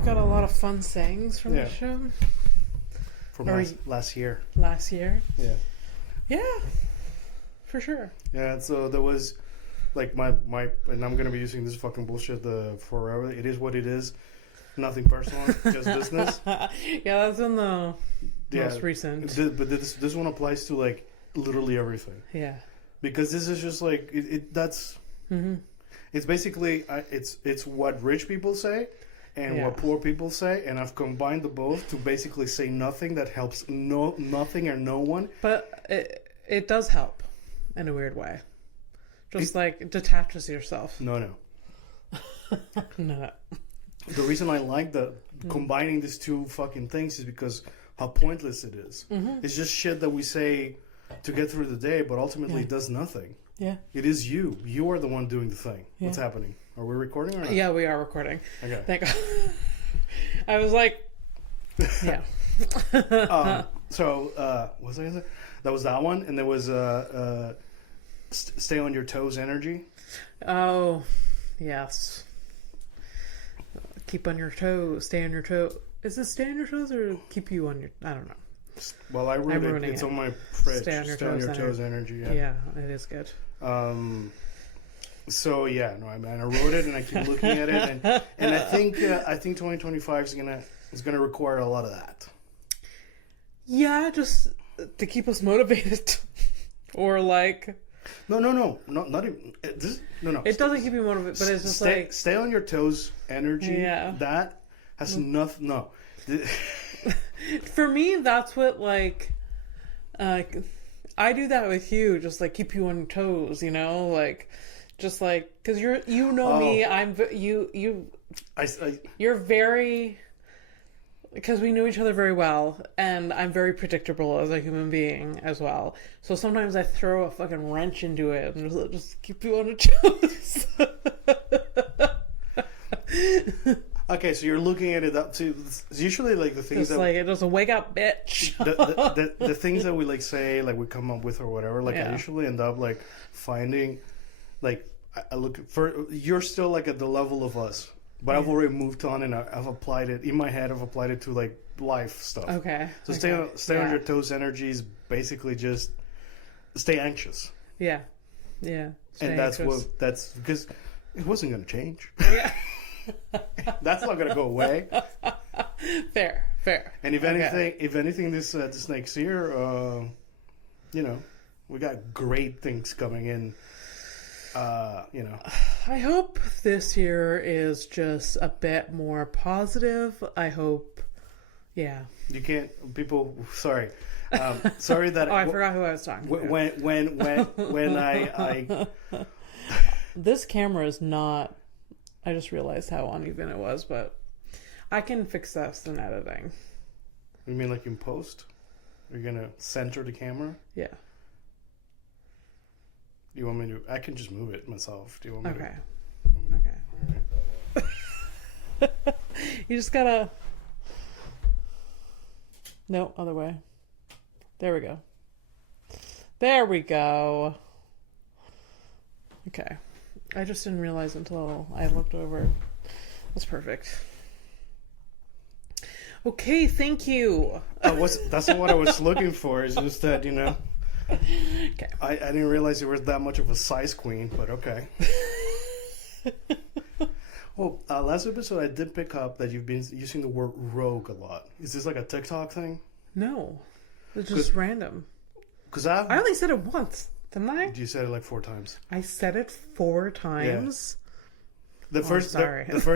You got a lot of fun sayings from the show. From last year. Last year? Yeah. Yeah. For sure. Yeah, so there was like my and I'm gonna be using this fucking bullshit forever. It is what it is. Nothing personal, just business. Yeah, that's in the most recent. But this one applies to like literally everything. Yeah. Because this is just like that's. Mm-hmm. It's basically it's what rich people say and what poor people say, and I've combined the both to basically say nothing that helps nothing or no one. But it does help in a weird way. Just like it detaches yourself. No. No. The reason I like combining these two fucking things is because how pointless it is. Mm-hmm. It's just shit that we say to get through the day, but ultimately it does nothing. Yeah. It is you. You are the one doing the thing. Yeah. What's happening? Are we recording or not? Yeah, we are recording. Okay. Thank God. I was like, yeah. So, what was I going to say? That was that one. And there was stay on your toes energy. Oh, yes. Keep on your toes. Stay on your toes. Is it stay on your toes or keep you on your... I don't know. Well, I wrote it. It's on my fridge. Stay on your toes energy. Yeah, it is good. So yeah, no, I wrote it and I keep looking at it, and I think 2025 is gonna require a lot of that. Yeah, just to keep us motivated, or like. No, not even this. No. It doesn't keep you motivated, but it's just stay on your toes energy. Yeah, that has nothing. No. For me, that's what like. I do that with you, just like keep you on your toes, you know, like just like because me, I'm you're very because we know each other very well, and I'm very predictable as a human being as well. So sometimes I throw a fucking wrench into it and just keep you on your toes. Okay, so you're looking at it up to usually like the things just that like it doesn't wake up, bitch. the things that we like say, like we come up with or whatever. Like I usually end up like finding, like I look for you're still like at the level of us, but I've already moved on and I've applied it in my head. I've applied it to like life stuff. Okay. So stay on your toes. Energy is basically just stay anxious. Yeah. And that's because it wasn't going to change. Yeah. That's not gonna go away. Fair. And if anything, this next year, we got great things coming in. I hope this year is just a bit more positive. I hope. Yeah. You can't. People. Sorry. Sorry that. I forgot who I was talking to. When I. This camera is not. I just realized how uneven it was, but I can fix this in editing. You mean like in post? Are you gonna center the camera? Yeah. Do you want me to? I can just move it myself. Do you want me to? Okay. You just gotta. No, other way. There we go. Okay. I just didn't realize until I looked over. That's perfect. Okay, thank you. That's what I was looking for. Is just that Okay. I didn't realize you were that much of a size queen, but okay. Well, last episode I did pick up that you've been using the word rogue a lot. Is this like a TikTok thing? No, it's just random. Because I only said it once. Didn't I? You said it like 4 times. I said it 4 times. Yeah. The first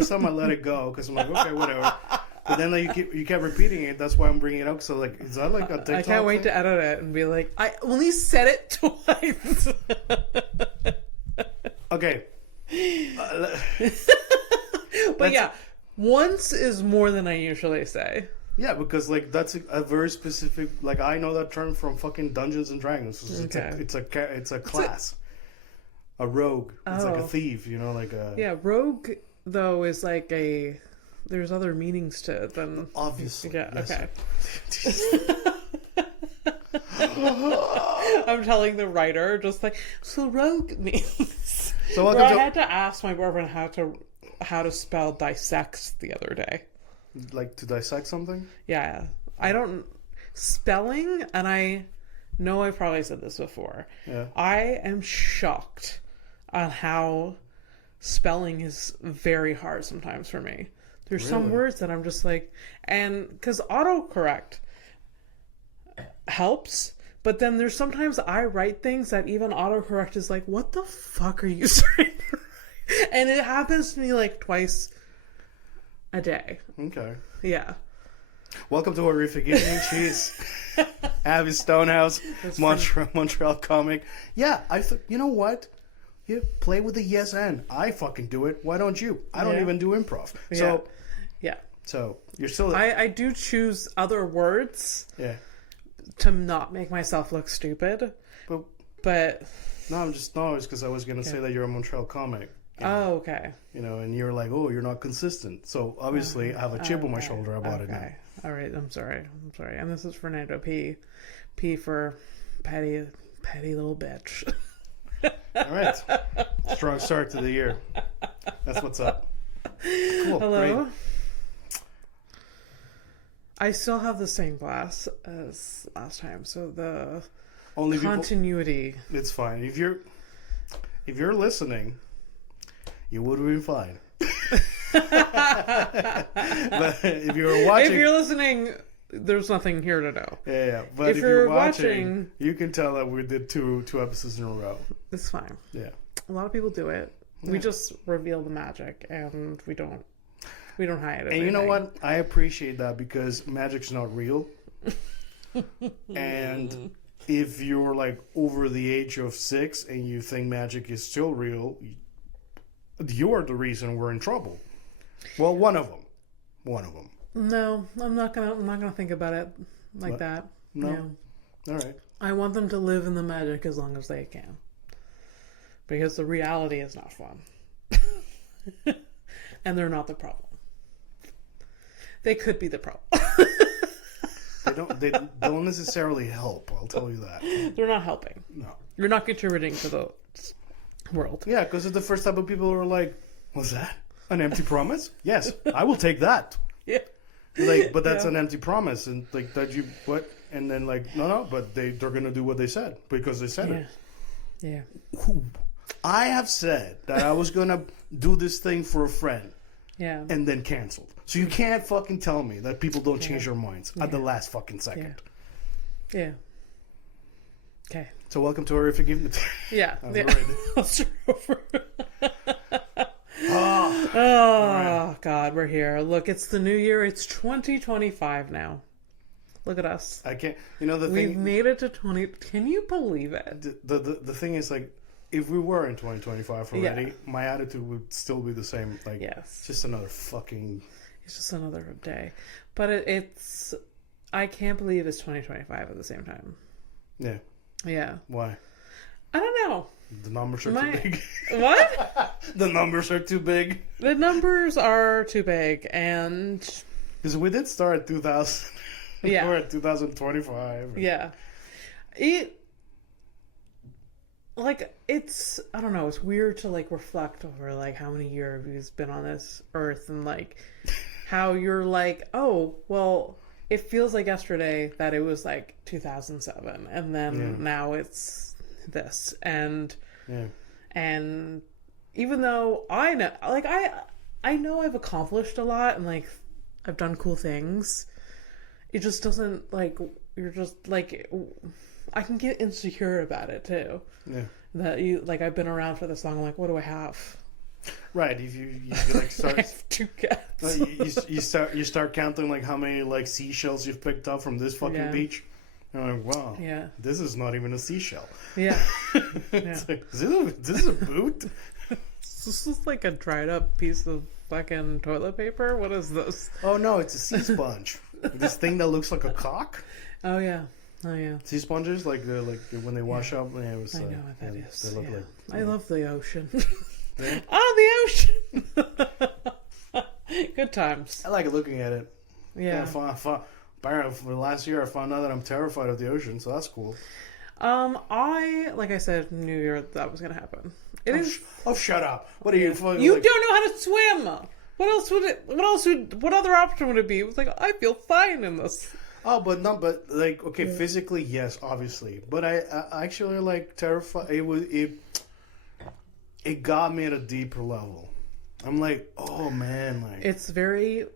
time I let it go because I'm like, okay, whatever. But then like, you kept repeating it. That's why I'm bringing it up. So like, is that like a TikTok? I can't wait to edit it and be like, I only said it twice. Okay. But yeah, once is more than I usually say. Yeah, because like that's a very specific. Like I know that term from fucking Dungeons and Dragons. It's a class. A rogue. It's like a thief. Like a. Yeah, rogue though is like a. There's other meanings to it than. Obviously. Yeah. Yes. Okay. I'm telling the writer just like so rogue means. So I had to ask my boyfriend how to spell dissect the other day. Like to dissect something? Yeah. I don't... Spelling, and I know I've probably said this before. Yeah. I am shocked on how spelling is very hard sometimes for me. There's some words that I'm just like... And... Because autocorrect helps, but then there's sometimes I write things that even autocorrect is like, what the fuck are you saying? And it happens to me like twice a day. Okay. Yeah. Welcome to Horrific Evening. She's Abby Stonehouse, Montreal comic. Yeah, I thought, you know what? You play with the yes and. I fucking do it. Why don't you? I don't even do improv. So, yeah. So you're still. I do choose other words. Yeah. To not make myself look stupid. But no, it's because I was gonna say that you're a Montreal comic. Oh, okay. You know, and you're like, oh, you're not consistent. So obviously, I have a chip on my shoulder about it now. All right, I'm sorry. And this is Fernando P. P for petty little bitch. All right, strong start to the year. That's what's up. Cool. Hello. Great. I still have the same glass as last time, so the only continuity. It's fine. If you're listening, you would have been fine. But if you're watching, if you're listening, there's nothing here to know. Yeah. But if you're watching, you can tell that we did two episodes in a row. It's fine. Yeah. A lot of people do it. Yeah. We just reveal the magic, and we don't hide it. And you know what? I appreciate that because magic's not real. And if you're like over the age of 6 and you think magic is still real, you're the reason we're in trouble. Well, one of them. No, I'm not gonna think about it like that. No. All right. I want them to live in the magic as long as they can, because the reality is not fun, and they're not the problem. They could be the problem. They don't necessarily help. I'll tell you that. They're not helping. No. You're not contributing to the world. Yeah, because it's the first type of people who are like, "Was that an empty promise?" Yes, I will take that. Yeah. Like, but that's an empty promise, and like that you what? And then like, no, but they're gonna do what they said because they said it. Yeah. I have said that I was gonna do this thing for a friend. Yeah. And then canceled. So you can't fucking tell me that people don't change their minds at the last fucking second. Yeah. Okay. So welcome to Horrific Evening. Yeah. Let's start over. Right. God, we're here. Look, it's the new year. It's 2025 now. Look at us. I can't. You know the We've thing. made it to 20. Can you believe it? The thing is like, if we were in 2025 already, my attitude would still be the same. Like, yes, just another fucking. It's just another day, but it's. I can't believe it's 2025 at the same time. Yeah. Yeah. Why? I don't know. The numbers are too big. What? The numbers are too big. The numbers are too big, and because we did start at 2000. Yeah. We're at 2025. Yeah. It's I don't know, it's weird to like reflect over like how many years we've been on this earth and like how you're like, oh, well, it feels like yesterday that it was like 2007 and then now it's this and even though I know like I know I've accomplished a lot and like I've done cool things, it just doesn't like you're just like I can get insecure about it too. Yeah. That you like I've been around for this long. I'm like, what do I have? Right. If you like start I have 2 cats. you start counting like how many like seashells you've picked up from this fucking beach. And I'm like, wow. Yeah. This is not even a seashell. Yeah. It's like, is this a boot? This is like a dried up piece of fucking toilet paper. What is this? Oh no, it's a sea sponge. This thing that looks like a cock. Oh yeah. Sea sponges, like when they wash up. Yeah, it was, I know what that is. They look like. I love the ocean. Yeah? Oh, the ocean! Good times. I like looking at it. Yeah. For last year, I found out that I'm terrified of the ocean, so that's cool. Like I said, knew that was gonna happen. It is. Oh, shut up! What are you? You don't know how to swim. What other option would it be? It was like, I feel fine in this. Oh, but like, okay, physically, yes, obviously. But I actually, like, terrified. It got me at a deeper level. I'm like, oh, man. Like, it's very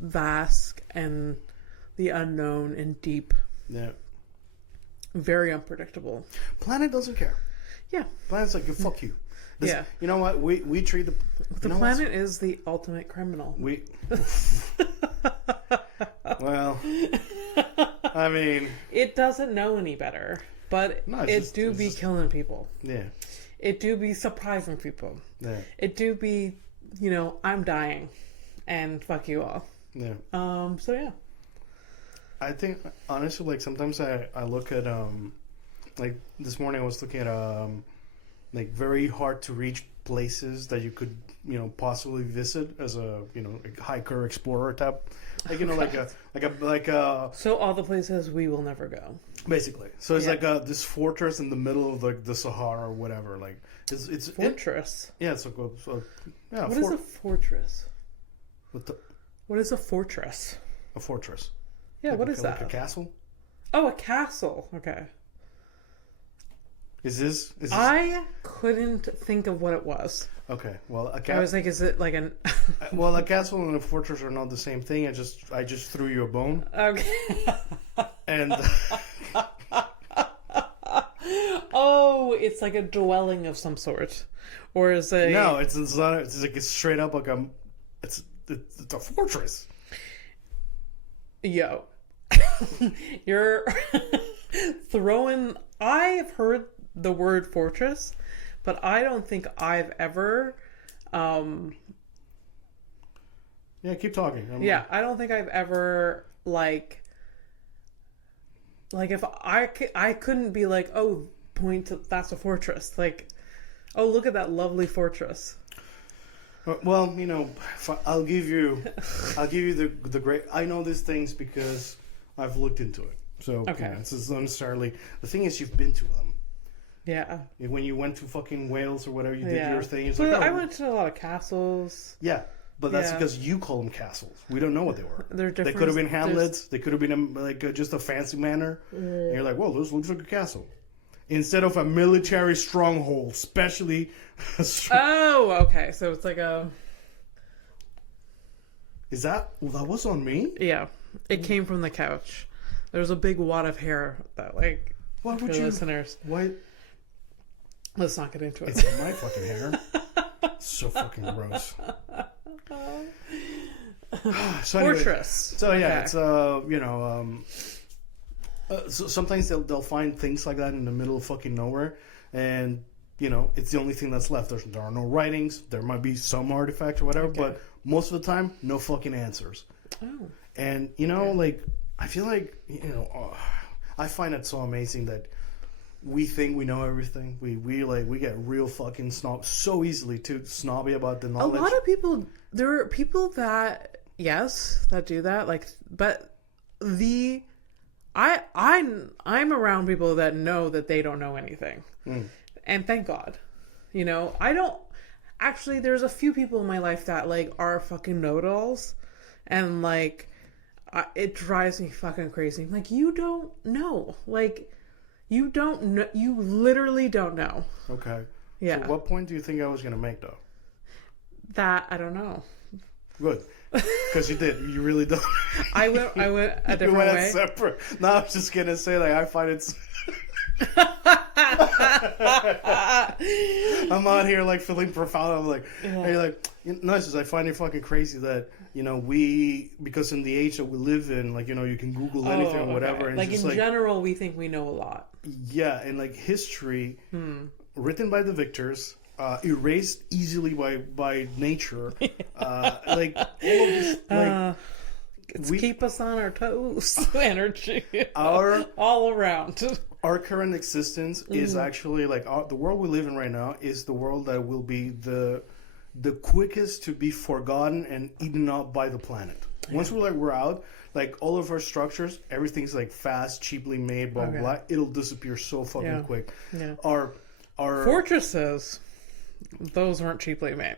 vast and the unknown and deep. Yeah. Very unpredictable. Planet doesn't care. Yeah. Planet's like, fuck you. Yeah. You know what? We treat the planet is the ultimate criminal. Well, I mean, it doesn't know any better, but it do be killing people. Yeah. It do be surprising people. Yeah. It do be, I'm dying, and fuck you all. Yeah. So yeah. I think honestly, like sometimes I look at like this morning I was looking at like very hard to reach places that you could possibly visit as a like hiker explorer type, like like a so all the places we will never go basically. So it's like this fortress in the middle of like the Sahara or whatever. Like it's fortress. It's like What is a fortress? What is a fortress? A fortress. Yeah, like, what is that? Like a castle? Oh, a castle. Okay. Is this? I couldn't think of what it was. Okay, well, I was like, is it like an? Well, a castle and a fortress are not the same thing. I just threw you a bone. Okay. And. Oh, it's like a dwelling of some sort, or is it? No, it's not. It's like it's straight up like it's a fortress. Yo, you're throwing. I've heard the word fortress, but I don't think I've ever. Yeah, keep talking. I don't think I've ever like if I couldn't be like, oh, point to that's a fortress. Like, oh, look at that lovely fortress. Well, I'll give you the great. I know these things because I've looked into it. So okay, this is not necessarily the thing. Is you've been to them. Yeah. When you went to fucking Wales or whatever, you did your thing. But I went to a lot of castles. Yeah, but that's because you call them castles. We don't know what they were. They're different. They could have been hamlets. They could have been just a fancy manor. And you're like, well, this looks like a castle. Instead of a military stronghold, specially. Oh, okay. So it's like a. Is that? Well, that was on me. Yeah, it came from the couch. There's a big wad of hair that, like, why would for listeners. Why? Let's not get into it. It's not my fucking hair. So fucking gross. So anyway, fortress. So yeah, it's so sometimes they'll find things like that in the middle of fucking nowhere, and it's the only thing that's left. There are no writings. There might be some artifact or whatever, but most of the time, no fucking answers. Oh. And like I feel like I find it so amazing that we think we know everything. We get real fucking so easily too snobby about the knowledge. A lot of people. There are people that that do that. Like, but I'm around people that know that they don't know anything, and thank God. I don't actually. There's a few people in my life that like are fucking know-it-alls, and like it drives me fucking crazy. I'm like, you don't know, like. You don't know. You literally don't know. Okay. Yeah. So what point do you think I was going to make, though? That, I don't know. Good. Because you did. You really don't. I went a different way. Separate. No, I was just going to say, like, I find it... I'm out here, like, feeling profound. I'm like, hey, like, no, it's just, I find it fucking crazy that, because in the age that we live in, like, you can Google anything or whatever. And like, in general, we think we know a lot. Yeah, and, like, history, written by the victors, erased easily by nature, like, all of this, like... keep us on our toes energy. All around. Our current existence is actually like the world we live in right now is the world that will be the quickest to be forgotten and eaten up by the planet. Once we're out, like all of our structures, everything's like fast, cheaply made, blah blah blah. It'll disappear so fucking quick. Yeah. Our fortresses, those weren't cheaply made.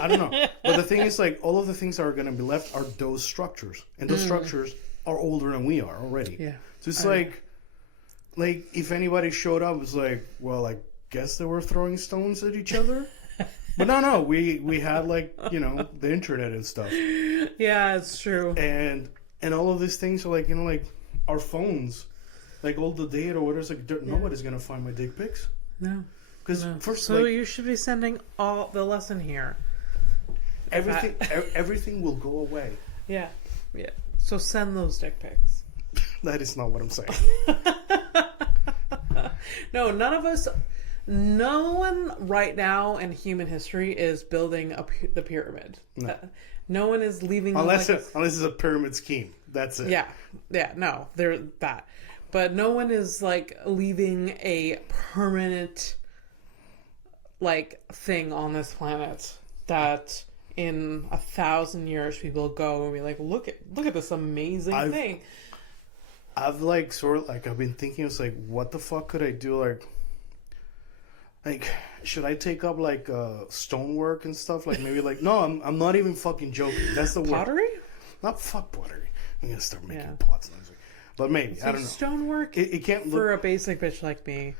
I don't know. But the thing is, like, all of the things that are going to be left are those structures. And those structures are older than we are already. Yeah. So it's like, if anybody showed up, it's like, well, I guess they were throwing stones at each other. But no, we had, like, you know, the internet and stuff. Yeah, it's true. And all of these things are, like, you know, like, our phones, like, all the data or whatever, it's like, nobody's going to find my dick pics. No. Because first, so you should be sending all the lesson here. Everything will go away. Yeah. So send those dick pics. That is not what I'm saying. No, none of us. No one right now in human history is building the pyramid. No. No one is leaving unless it's a pyramid scheme. That's it. Yeah. No, they're that. But no one is like leaving a permanent like thing on this planet that in 1,000 years people go and be like, look at this amazing thing. I've like sort of like I've been thinking, it's like, what the fuck could I do? Like should I take up like stonework and stuff? Like maybe like no, I'm not even fucking joking. That's the word. Pottery? Not fuck pottery. I'm gonna start making pots. But maybe so I don't know. Stonework. It can't look... for a basic bitch like me.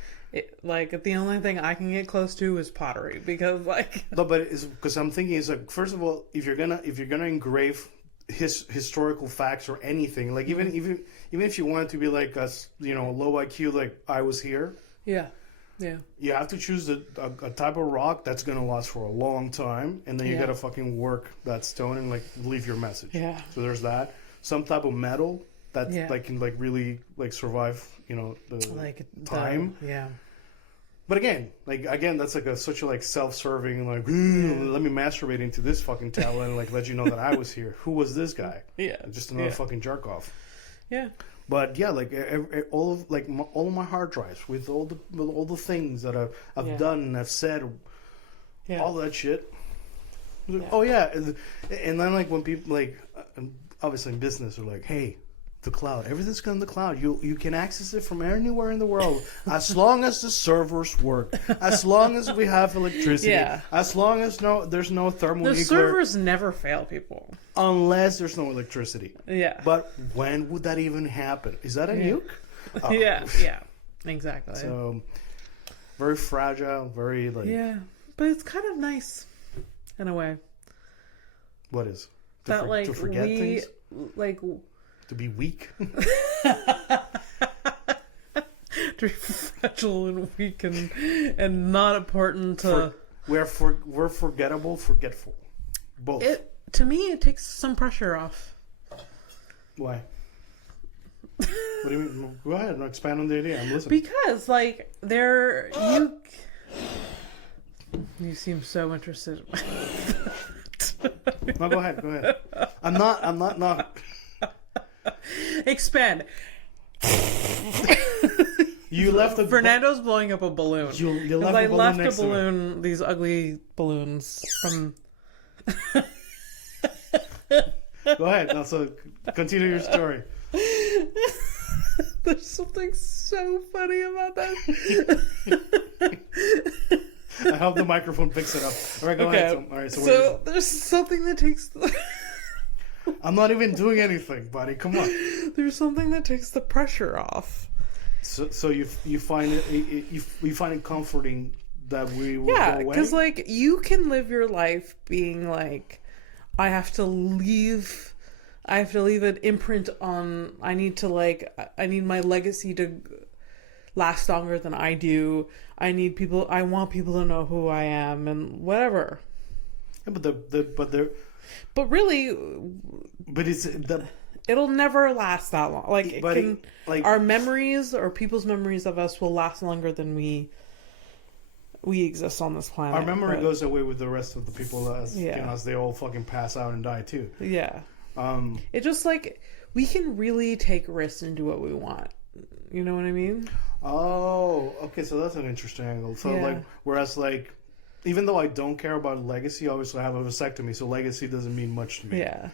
Like the only thing I can get close to is pottery because like no, but it's because I'm thinking it's like first of all if you're gonna engrave historical facts or anything like even if you want it to be like a low IQ like I was here you have to choose a type of rock that's gonna last for a long time and then you gotta fucking work that stone and like leave your message. So there's that. Some type of metal that like can like really like survive the like time. But again, that's like such a like self-serving like let me masturbate into this fucking towel and like let you know that I was here. Who was this guy? Just another fucking jerk off. But like all of my hard drives with all the things that I've done and I've said, all that shit. Oh yeah, and then like when people like obviously in business are like, hey, the cloud, everything's going to the cloud. You can access it from anywhere in the world as long as the servers work, as long as we have electricity, as long as there's no thermal. The servers never fail people unless there's no electricity. But when would that even happen? Is that a nuke? Oh. Yeah, exactly. So very fragile, very like but it's kind of nice in a way. What is to forget things? Like. To be weak? To be fragile and weak and not important to... We're forgettable, forgetful. Both. To me, it takes some pressure off. Why? What do you mean? Go ahead and expand on the idea. I'm listening. Because, like, you seem so interested. No, go ahead. I'm not... Expand. You left Fernando's blowing up a balloon. You left I left a balloon. These ugly balloons from. Go ahead. Now, so continue your story. There's something so funny about that. I hope the microphone picks it up. All right, go ahead. All right, so there's something that takes. I'm not even doing anything, buddy. Come on. There's something that takes the pressure off. So you find it comforting that we will go away? Because like you can live your life being like, I have to leave an imprint on. I need my legacy to last longer than I do. I want people to know who I am and whatever. Yeah, but really, it'll never last that long. Our memories or people's memories of us will last longer than we exist on this planet. Our memory goes away with the rest of the people as they all fucking pass out and die too. Yeah. It just like we can really take risks and do what we want. You know what I mean? Oh, okay. So that's an interesting angle. So whereas even though I don't care about legacy, obviously I have a vasectomy, so legacy doesn't mean much to me. Yeah.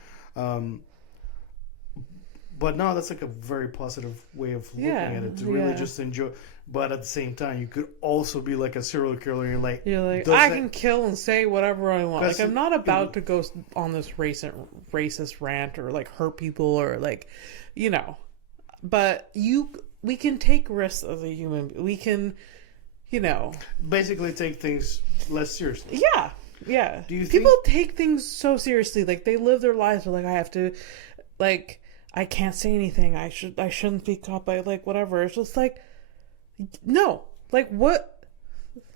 But no, that's like a very positive way of looking at it. To really just enjoy. But at the same time, you could also be like a serial killer. And you're like, I can kill and say whatever I want. Like, I'm not about to go on this racist rant or like hurt people or like, you know. But we can take risks as a human. We can, you know, basically take things less seriously. Yeah. Yeah. Do you people take things so seriously? Like, they live their lives. They're like, I have to, like, I can't say anything. I shouldn't speak up. I like whatever. It's just like, no. Like, what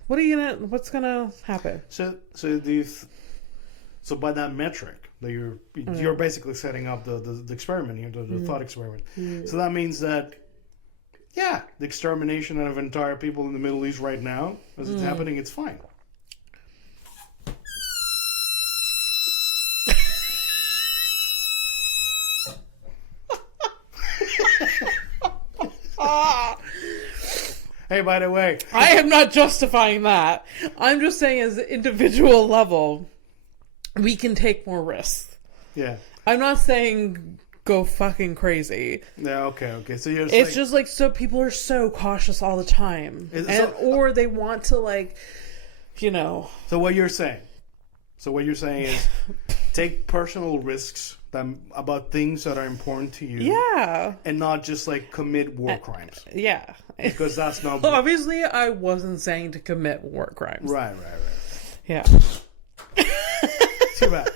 are you gonna? What's gonna happen? So by that metric that you're basically setting up the experiment, the thought experiment. So that means that, yeah, the extermination of entire people in the Middle East right now, as it's happening, it's fine. Hey, by the way, I am not justifying that. I'm just saying, as an individual level, we can take more risks. Yeah. I'm not saying go fucking crazy. Yeah, okay. So it's just like, so people are so cautious all the time. Or they want to, like, you know. So what you're saying is take personal risks about things that are important to you. Yeah. And not just like commit war crimes. Yeah. Because that's not... Obviously, I wasn't saying to commit war crimes. Right. Yeah. Too bad.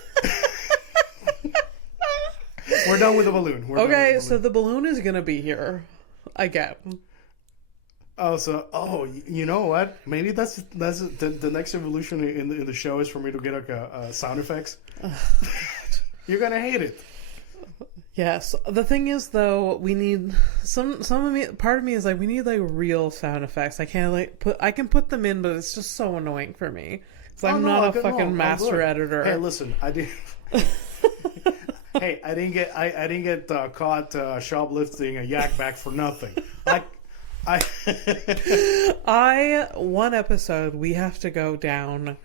We're done with the balloon. So the balloon is going to be here again. You know what? Maybe that's the next evolution in the show is for me to get like a sound effects. You're gonna hate it. Yes. The thing is, though, we need some of me. Part of me is like, we need like real sound effects. I can't I can put them in, but it's just so annoying for me. So I'm not a fucking master editor. Hey, listen, I did. Hey, I didn't get caught shoplifting a yak bag for nothing. One episode, we have to go down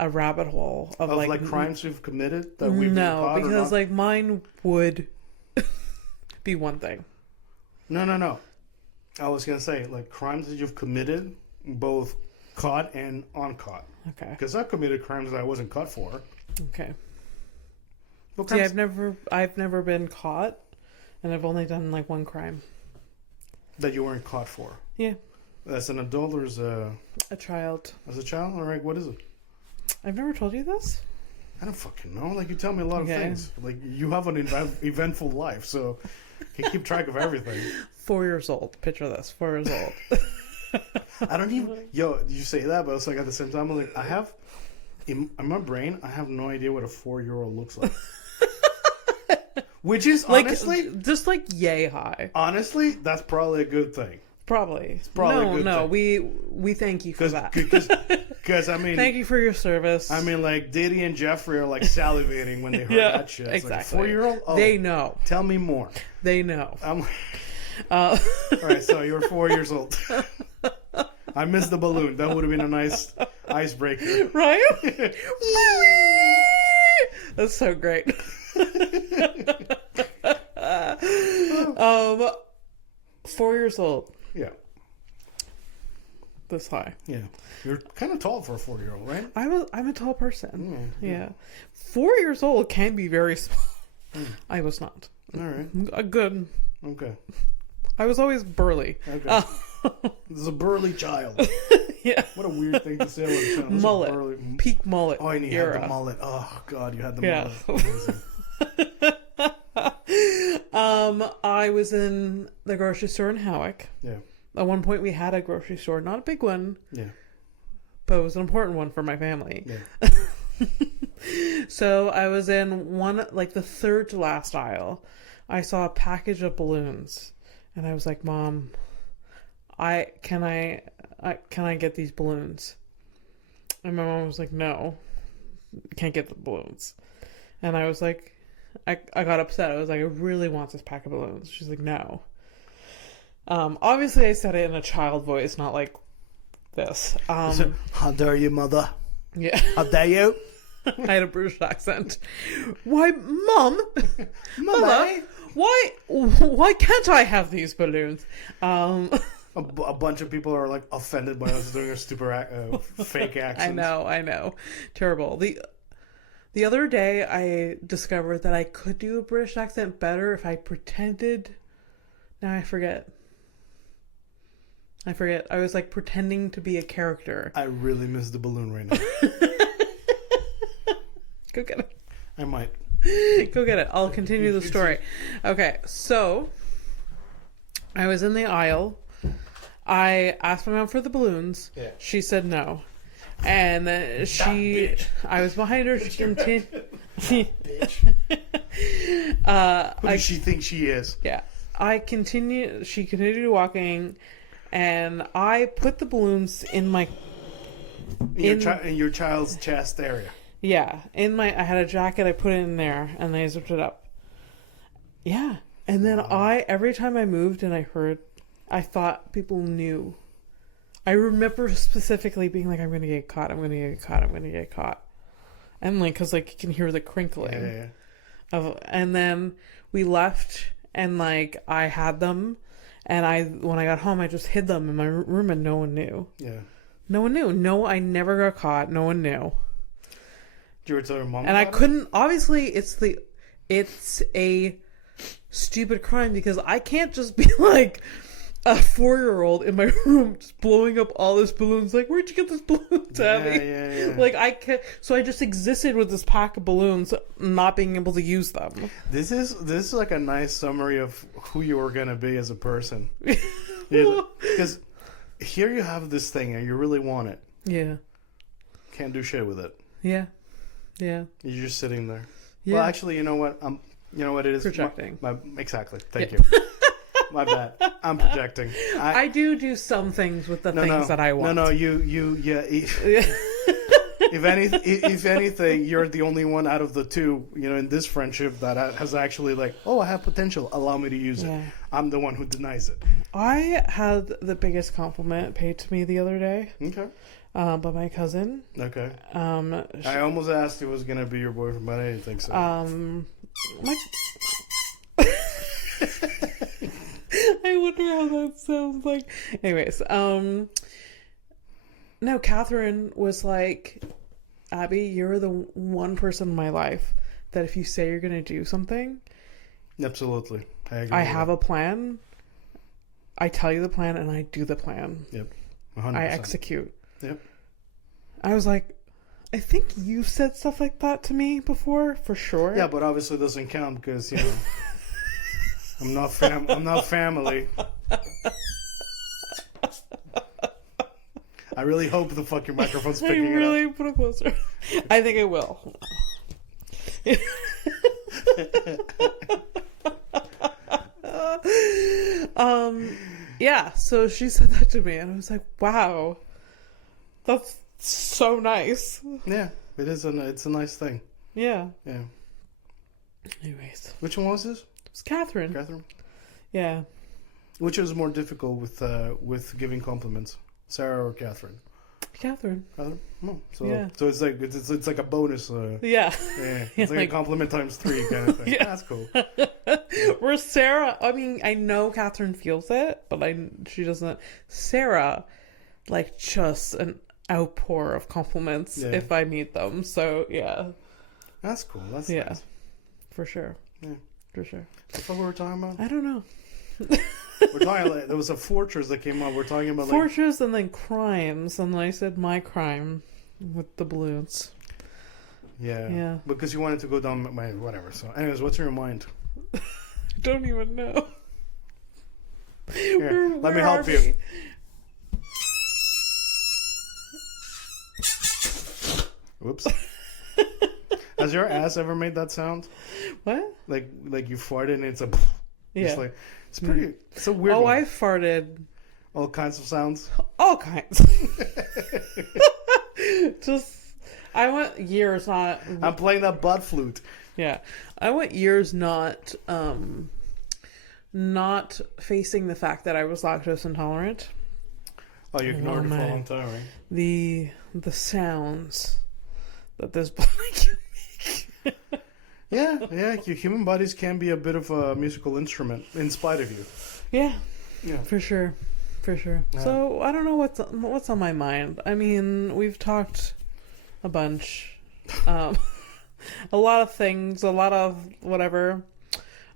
a rabbit hole of like crimes we've committed that we've been caught, because like mine would be one thing. No. I was gonna say like crimes that you've committed, both caught and uncaught. Okay. Because I've committed crimes that I wasn't caught for. Okay. See, I've never been caught, and I've only done like one crime that you weren't caught for. Yeah. As an adult or as a child? As a child? All right. What is it? I've never told you this. I don't fucking know. Like, you tell me a lot of things. Like, you have an eventful life, so you can keep track of everything. 4 years old. Picture this. 4 years old. I don't even... Yo, you say that, but it's like at the same time, I'm like, I have... In my brain, I have no idea what a 4-year-old looks like. Which is, honestly... Just like yay high. Honestly, that's probably a good thing. Probably. It's probably a good thing. We thank you for that. Because, I mean... Thank you for your service. I mean, like, Diddy and Jeffrey are, like, salivating when they heard that shit. It's exactly. Like, 4-year-old? Oh, they know. Tell me more. They know. All right, so you're 4 years old. I missed the balloon. That would have been a nice icebreaker. Right? That's so great. 4 years old. Yeah. This high. Yeah. You're kind of tall for a 4-year-old, right? I'm a tall person. Yeah. 4 years old can be very small. I was not. All right. Good. Okay. I was always burly. Okay. This is a burly child. Yeah. What a weird thing to say about a child. Mullet. Burly... Peak mullet. Oh, and you had the mullet. Oh, God, you had the mullet. Amazing. I was in the grocery store in Howick. Yeah. At one point, we had a grocery store, not a big one. Yeah. But it was an important one for my family. Yeah. So I was in one, like the third to last aisle. I saw a package of balloons, and I was like, "Mom, can I get these balloons?" And my mom was like, "No, can't get the balloons." And I was like, I got upset. I was like, "I really want this pack of balloons." She's like, "No." Obviously, I said it in a child voice, not like this. How dare you, mother? Yeah. How dare you? I had a British accent. Why, Mum? Mother, why can't I have these balloons? A bunch of people are like offended by us doing a stupid fake accent. I know. Terrible. The other day I discovered that I could do a British accent better if I pretended. Now I forget. I was like pretending to be a character. I really miss the balloon right now. Go get it. I might. Go get it. I'll continue the story. Okay, so I was in the aisle. I asked my mom for the balloons. Yeah. She said no. And I was behind her. She continued. Bitch. Who does she think she is? Yeah. She continued walking, and I put the balloons in my... In your child's chest area. Yeah. I had a jacket, I put it in there, and I zipped it up. Yeah. And then every time I moved and I thought people knew. I remember specifically being like, I'm going to get caught. And like, cause like you can hear the crinkling. Yeah. And then we left and like I had them and when I got home, I just hid them in my room and no one knew. Yeah. No one knew. No, I never got caught. No one knew. Did you ever tell your mom? And I couldn't, obviously it's a stupid crime because I can't just be like a 4-year-old in my room just blowing up all these balloons. Like, where'd you get this balloon, Abby? Yeah. Like, so I just existed with this pack of balloons, not being able to use them. This is like a nice summary of who you are gonna be as a person. Because here you have this thing and you really want it. Yeah. Can't do shit with it. Yeah. You're just sitting there. Yeah. Well, actually, you know what? You know what it is? Projecting. Exactly. Thank you. My bad. I'm projecting. I do some things with the things that I want. No, yeah. If anything, you're the only one out of the two, in this friendship that has actually like, oh, I have potential. Allow me to use it. I'm the one who denies it. I had the biggest compliment paid to me the other day. Okay. By my cousin. Okay. I almost asked if it was gonna be your boyfriend, but I didn't think so. I wonder how that sounds like. Anyways, no, Catherine was like, Abby, you're the one person in my life that if you say you're going to do something... Absolutely. I have a plan. I tell you the plan and I do the plan. Yep. 100%. I execute. Yep. I was like, I think you've said stuff like that to me before, for sure. Yeah, but obviously it doesn't count because, I'm not family. I really hope the fucking microphone's picking it up. Really put it closer. I think it will. Yeah, so she said that to me and I was like, wow, that's so nice. Yeah, it is. It's a nice thing. Yeah. Yeah. Anyways. Which one was this? It's Catherine. Catherine? Yeah. Which is more difficult with giving compliments? Sarah or Catherine? Catherine. Catherine? Oh, so it's like a bonus. Yeah. It's like a compliment times 3 kind of thing. Yeah. That's cool. Where Sarah, I mean, I know Catherine feels it, but she doesn't. Sarah, like, just an outpour of compliments if I meet them. So, yeah. That's cool. That's nice. For sure. Yeah. For sure. What were we talking about? I don't know. We're talking like, there was a fortress that came up. We're talking about fortress and then crimes, and then I said my crime with the balloons. Yeah. Because you wanted to go down my whatever. So, anyways, what's in your mind? I don't even know. Here, let me help you. Whoops. Has your ass ever made that sound? What? Like you farted and it's a... Yeah. It's pretty... It's a weird one. I farted. All kinds of sounds? All kinds. I went years not... I'm playing that butt flute. Yeah. I went years not facing the fact that I was lactose intolerant. Oh, you ignored it for a long time, right? The sounds that this body can make. Yeah. Your human bodies can be a bit of a musical instrument in spite of you. Yeah. Yeah. For sure. Yeah. So I don't know what's on my mind. I mean, we've talked a bunch, a lot of things, a lot of whatever.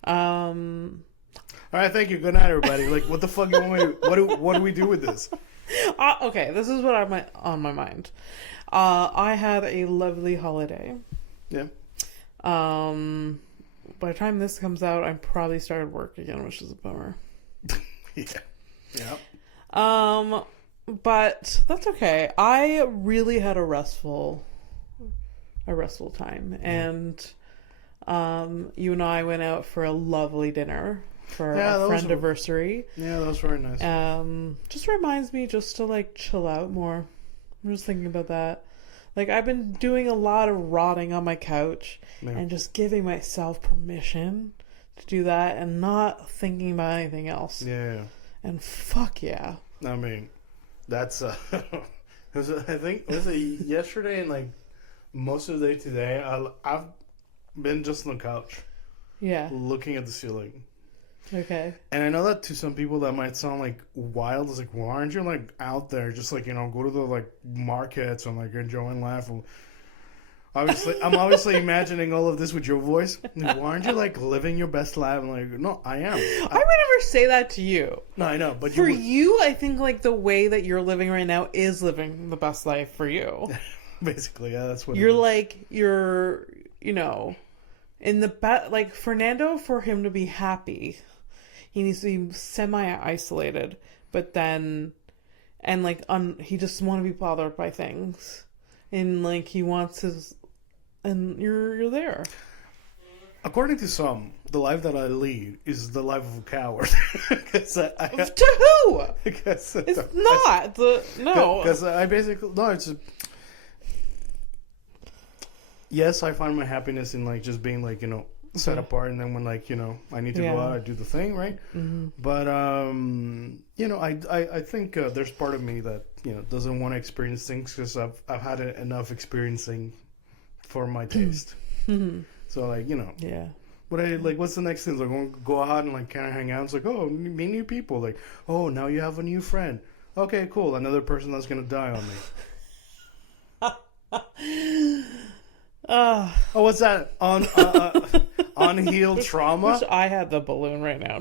All right, thank you. Good night, everybody. Like, what the fuck you want me to? What do we do with this? Okay, this is what on my mind. I had a lovely holiday. Yeah. By the time this comes out, I probably started work again, which is a bummer. Yeah. But that's okay. I really had a restful time, and you and I went out for a lovely dinner for our friend anniversary. Yeah, that was very nice. Just reminds me just to like chill out more. I'm just thinking about that. Like, I've been doing a lot of rotting on my couch and just giving myself permission to do that and not thinking about anything else. Yeah. And fuck yeah. I mean, that's I think it was yesterday and like most of the day today. I've been just on the couch. Yeah. Looking at the ceiling. Okay. And I know that to some people that might sound like wild. It's like, why aren't you like out there just like, go to the like markets and like enjoying life? Obviously, I'm imagining all of this with your voice. Like, why aren't you like living your best life? I'm like, no, I am. I would never say that to you. No, I know, but for you, I think like the way that you're living right now is living the best life for you. Basically, yeah, that's what you're like. You're in the like Fernando, for him to be happy, he needs to be semi-isolated, but then, and like, he just want to be bothered by things, and like he wants his, and you're there. According to some, the life that I lead is the life of a coward. To who? It's not no. Because I basically yes, I find my happiness in like just being like set apart, and then when like I need to go out, I do the thing, right? Mm-hmm. But I think there's part of me that doesn't want to experience things because I've had enough experiencing for my taste. Mm-hmm. So like yeah. But what's the next thing? Like, go out and like kind of hang out. It's like, oh, meet new people. Like, oh, now you have a new friend. Okay, cool. Another person that's gonna die on me. Oh, what's that? Unhealed trauma? Wish I had the balloon right now.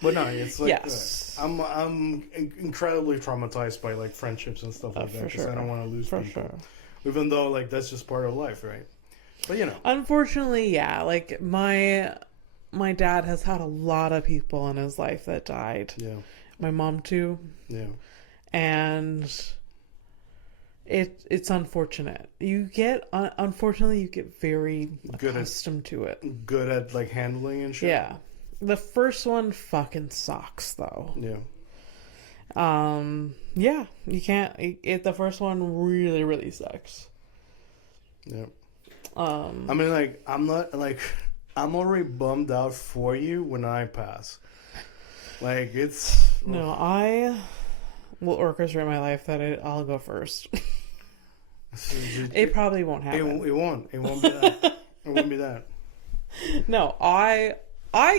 But no, it's like yes. I'm incredibly traumatized by like friendships and stuff like that because sure. I don't want to lose people. Sure. Even though like that's just part of life, right? But unfortunately, yeah. Like my dad has had a lot of people in his life that died. Yeah. My mom too. Yeah. And it's unfortunate. Unfortunately, you get very accustomed to it. Good at like handling and shit. Yeah. The first one fucking sucks though. Yeah. Yeah, you can't. The first one really, really sucks. Yeah. I mean, like, I'm already bummed out for you when I pass. Like, it's... No, I will orchestrate my life that I'll go first. It probably won't happen. It won't. It won't be that. It won't be that. No, I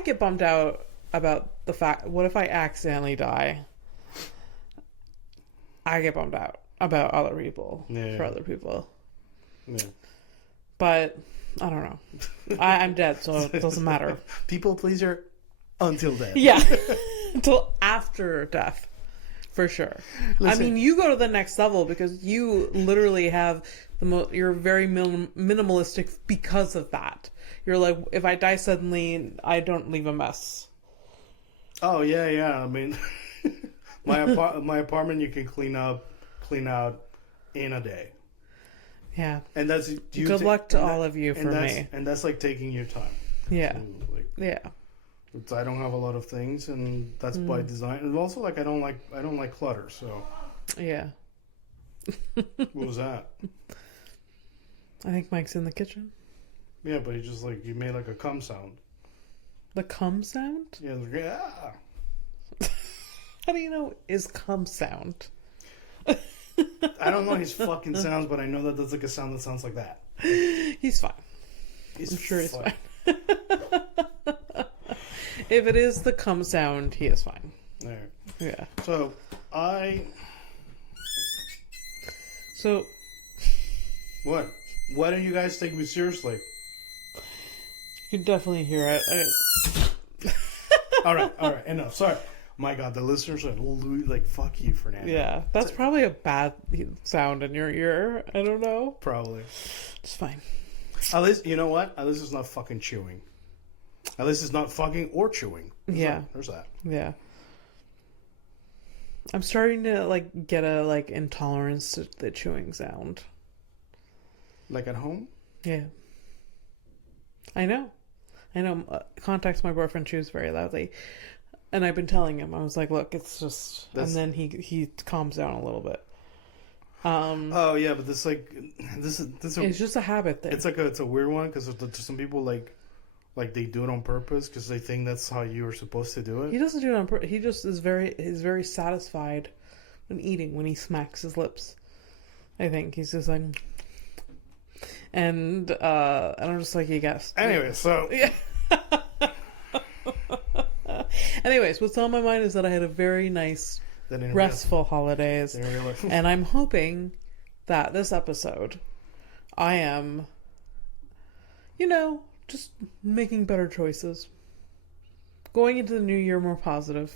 get bummed out about the fact, what if I accidentally die? I get bummed out about other people, for other people. Yeah. But, I don't know. I'm dead, so it doesn't matter. People pleaser until death. Yeah. Until after death. For sure. Listen. I mean, you go to the next level because you literally have you're very minimalistic because of that. You're like, if I die suddenly, I don't leave a mess. Oh, yeah. I mean, my apartment you can clean out in a day. Yeah. And that's good luck to all of you for me. And that's like taking your time. Yeah. So, like, yeah. I don't have a lot of things, and that's by design. And also, like, I don't like clutter. So. Yeah. What was that? I think Mike's in the kitchen. Yeah, but he made like a cum sound. The cum sound? Yeah. How do you know is cum sound? I don't know his fucking sounds, but I know that that's like a sound that sounds like that. He's fine. I'm sure he's fine. If it is the cum sound, he is fine. There. Yeah. So what? Why don't you guys take me seriously? You can definitely hear it. All right, enough. Sorry. My God, the listeners are like, fuck you, Fernando. Yeah, that's probably a bad sound in your ear. I don't know. Probably. It's fine. At least, you know what? At least it's not fucking chewing. At least it's not fucking or chewing. There's that. Yeah. I'm starting to, like, get a, like, intolerance to the chewing sound. Like at home? Yeah. I know. Contacts my boyfriend chews very loudly. And I've been telling him, I was like, look, it's just... And then he calms down a little bit. Oh, yeah, but this it's just a habit thing. It's a weird one, because some people, like they do it on purpose, because they think that's how you are supposed to do it. He doesn't do it on purpose. He just is very satisfied when eating, when he smacks his lips. I think he's just like... And I'm just like, you guessed. Anyway, so... Yeah. Anyways, what's on my mind is that I had a very nice, restful holidays. And I'm hoping that this episode, I am, just making better choices. Going into the new year more positive.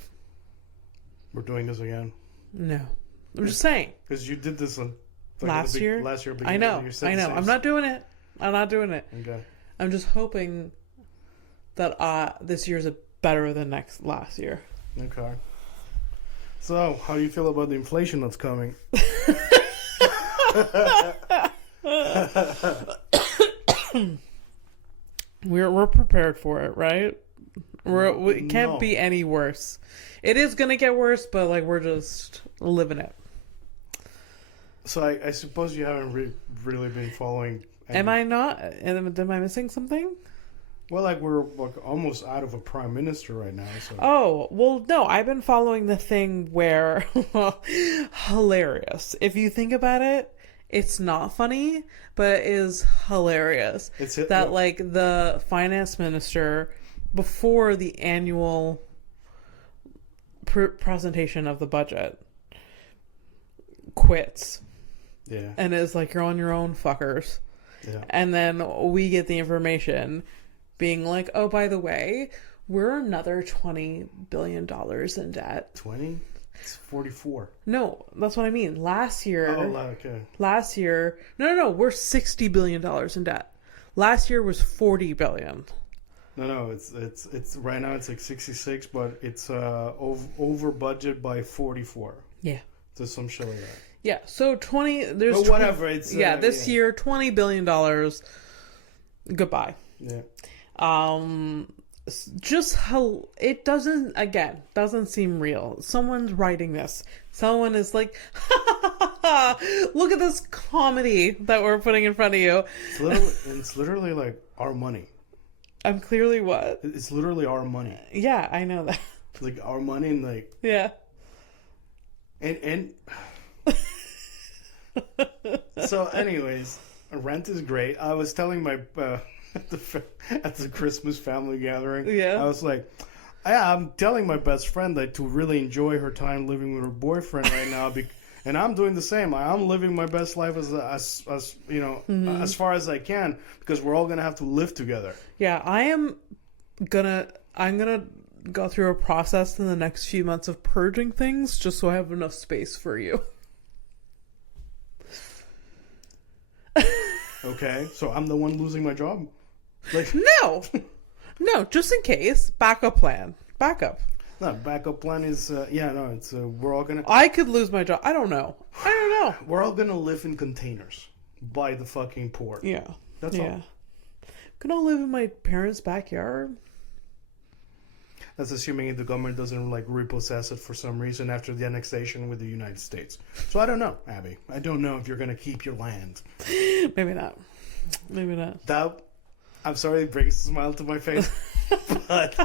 We're doing this again. No. I'm just saying. Because you did this on... Last year. I know. I'm not doing it. Okay. I'm just hoping that this year's better than last year. Okay. So, how do you feel about the inflation that's coming? We're prepared for it, right? It can't be any worse. It is gonna get worse, but like we're just living it. So I suppose you haven't really been following. Am I not? Am I missing something? Well, like we're almost out of a prime minister right now. So. Oh, well, no. I've been following the thing where hilarious. If you think about it, it's not funny, but it is hilarious. Like the finance minister before the annual presentation of the budget quits. Yeah. And it's like, you're on your own, fuckers. Yeah. And then we get the information being like, oh, by the way, we're another $20 billion in debt. 20? It's 44. No, that's what I mean. Last year. Oh, okay. Last year. No. We're $60 billion in debt. Last year was $40 billion. No. It's right now it's like 66, but it's over budget by 44. Yeah. There's some shit like that. Yeah, so 20... There's but whatever, it's... this year, $20 billion. Goodbye. Yeah. Just how... It doesn't seem real. Someone's writing this. Someone is like, look at this comedy that we're putting in front of you. It's literally like our money. I'm clearly what? It's literally our money. Yeah, I know that. It's like our money and like... Yeah. And so anyways, rent is great. I was telling my at the Christmas family gathering, I was like, I'm telling my best friend that to really enjoy her time living with her boyfriend right now, and I'm doing the same. I'm living my best life as as far as I can, because we're all gonna have to live together. Yeah, I'm gonna go through a process in the next few months of purging things just so I have enough space for you. Okay, so I'm the one losing my job? Like No, just in case. Backup plan. No, backup plan is, it's, we're all gonna... I could lose my job. I don't know. We're all gonna live in containers by the fucking port. Yeah. That's all. Could I live in my parents' backyard? That's assuming the government doesn't like repossess it for some reason after the annexation with the United States. So I don't know, Abby. I don't know if you're gonna keep your land. Maybe not. That, I'm sorry, it brings a smile to my face. But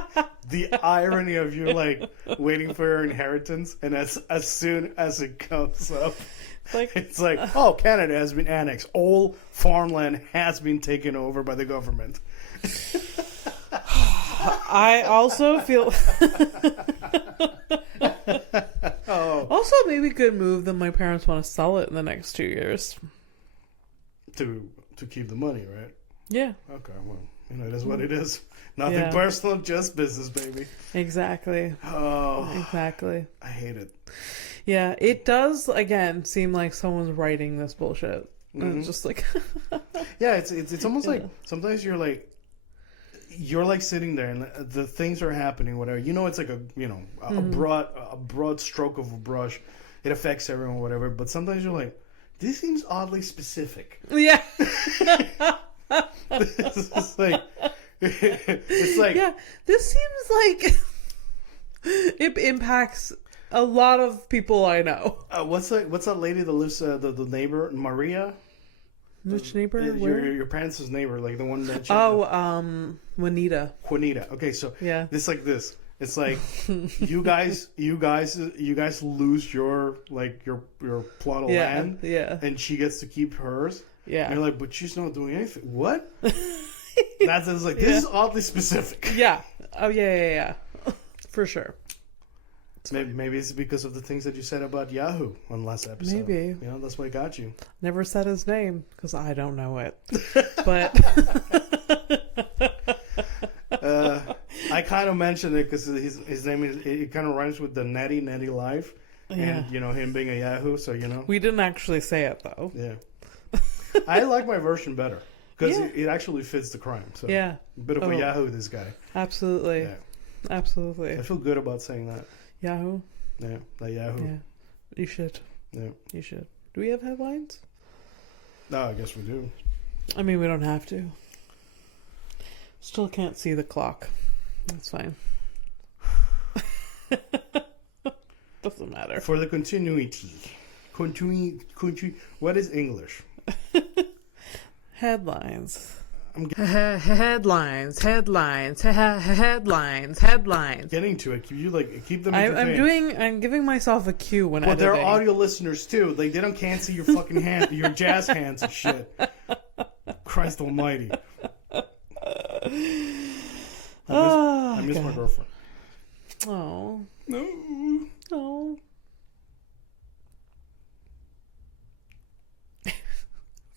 the irony of you like waiting for your inheritance, and as soon as it comes up, it's like, oh, Canada has been annexed. All farmland has been taken over by the government. I also feel. Also, maybe good move that my parents want to sell it in the next 2 years. To keep the money, right? Yeah. Okay, well, it is what it is. Nothing personal, just business, baby. Exactly. Oh. Exactly. I hate it. Yeah, it does, again, seem like someone's writing this bullshit. And it's just like... Yeah, it's almost like sometimes you're like sitting there and the things are happening, whatever. It's like a broad stroke of a brush. It affects everyone, whatever. But sometimes you're like, this seems oddly specific. Yeah. It's like, yeah, this seems like it impacts a lot of people I know. What's that lady that lives the neighbor Maria? Which neighbor? Your parents' neighbor, like the one that. Juanita. Juanita. Okay, so yeah, it's like this. It's like you guys lose your plot of land, and she gets to keep hers. Yeah, and you're like, but she's not doing anything. What? That's like this is oddly specific. Yeah. Oh yeah. For sure. Maybe it's because of the things that you said about Yahoo on last episode. Maybe. That's why I got you. Never said his name because I don't know it. But I kind of mentioned it because his name it kind of rhymes with the Netty Life, and him being a Yahoo. So we didn't actually say it though. Yeah, I like my version better because it actually fits the crime. So yeah, a bit of a Yahoo, this guy. Absolutely. Yeah. Absolutely. I feel good about saying that. Yahoo? Yeah, that Yahoo. Yeah, you should. Yeah. You should. Do we have headlines? No, I guess we do. I mean, we don't have to. Still can't see the clock. That's fine. Doesn't matter. For the continuity. What is English? Headlines. Headlines. Getting to it. Keep them entertained. I'm giving myself a cue when editing. Well, they're audio listeners too. They can't see your fucking hand, your jazz hands and shit. Christ almighty. I miss my girlfriend. Oh. No. Oh.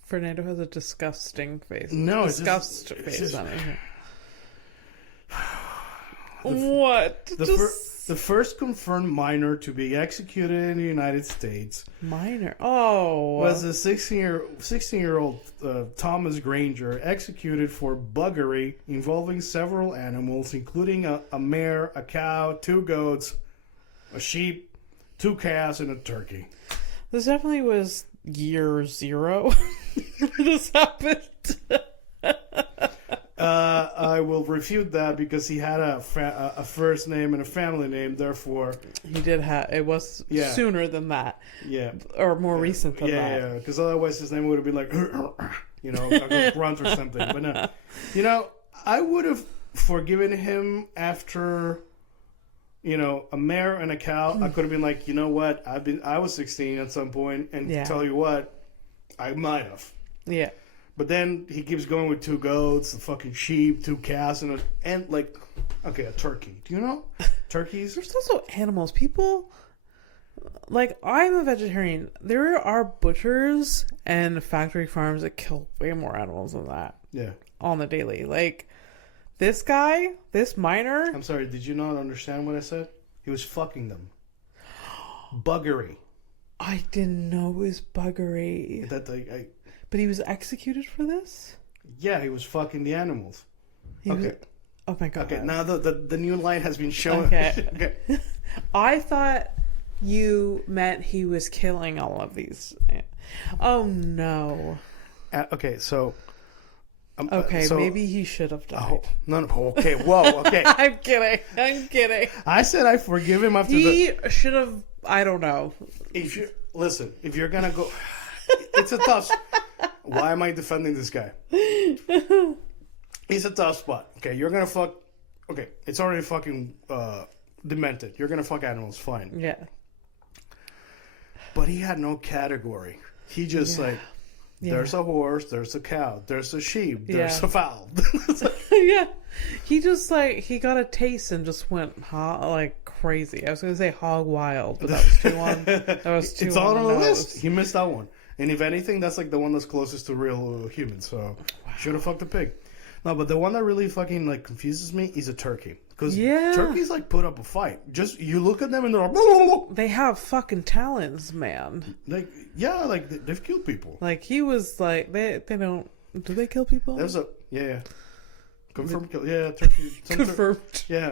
Fernando has a disgusting face. No, face on it. What? The first confirmed minor to be executed in the United States. Minor? Oh. Was a 16-year-old Thomas Granger, executed for buggery involving several animals, including a mare, a cow, 2 goats, a sheep, 2 calves, and a turkey. This definitely was year 0. This happened. I will refute that because he had a first name and a family name. Therefore, he did have. It was sooner than that. Yeah, or more recent than that. Yeah. Because otherwise, his name would have been like, Grunt or something. But no, I would have forgiven him after. A mare and a cow. I could have been like, you know what? I was 16 at some point, and tell you what, I might have. Yeah. But then he keeps going with 2 goats, a fucking sheep, 2 calves, and a turkey. Do you know turkeys? There's also animals. People, I'm a vegetarian. There are butchers and factory farms that kill way more animals than that. Yeah. On the daily. This guy, this minor. I'm sorry, did you not understand what I said? He was fucking them. Buggery. I didn't know it was buggery. But he was executed for this? Yeah, he was fucking the animals. Oh my god. Okay, now the new light has been shown. Okay. I thought you meant he was killing all of these. Oh no. Okay, so... maybe he should have died. Oh, no, okay, whoa, okay. I'm kidding. I said I forgive him after he should have, I don't know. If you're gonna go... It's a tough... Why am I defending this guy? It's a tough spot. Okay, you're gonna fuck okay, it's already fucking demented. You're gonna fuck animals, fine. Yeah. But he had no category. He just like, there's a horse, there's a cow, there's a sheep, there's a fowl. Yeah. He just like, he got a taste and just went like crazy. I was going to say hog wild, but that was too on. That was too it's on all on the nose. list. He missed that one. And if anything, that's like the one that's closest to real humans. So should have fucked a pig. No, but the one that really fucking like confuses me is a turkey. Because turkeys like put up a fight. Just you look at them and they're like, blah, blah, blah. They have fucking talons, man. Like like they've killed people. Like he was like they don't. Do they kill people? There's a confirmed kill. Yeah, turkey. Confirmed.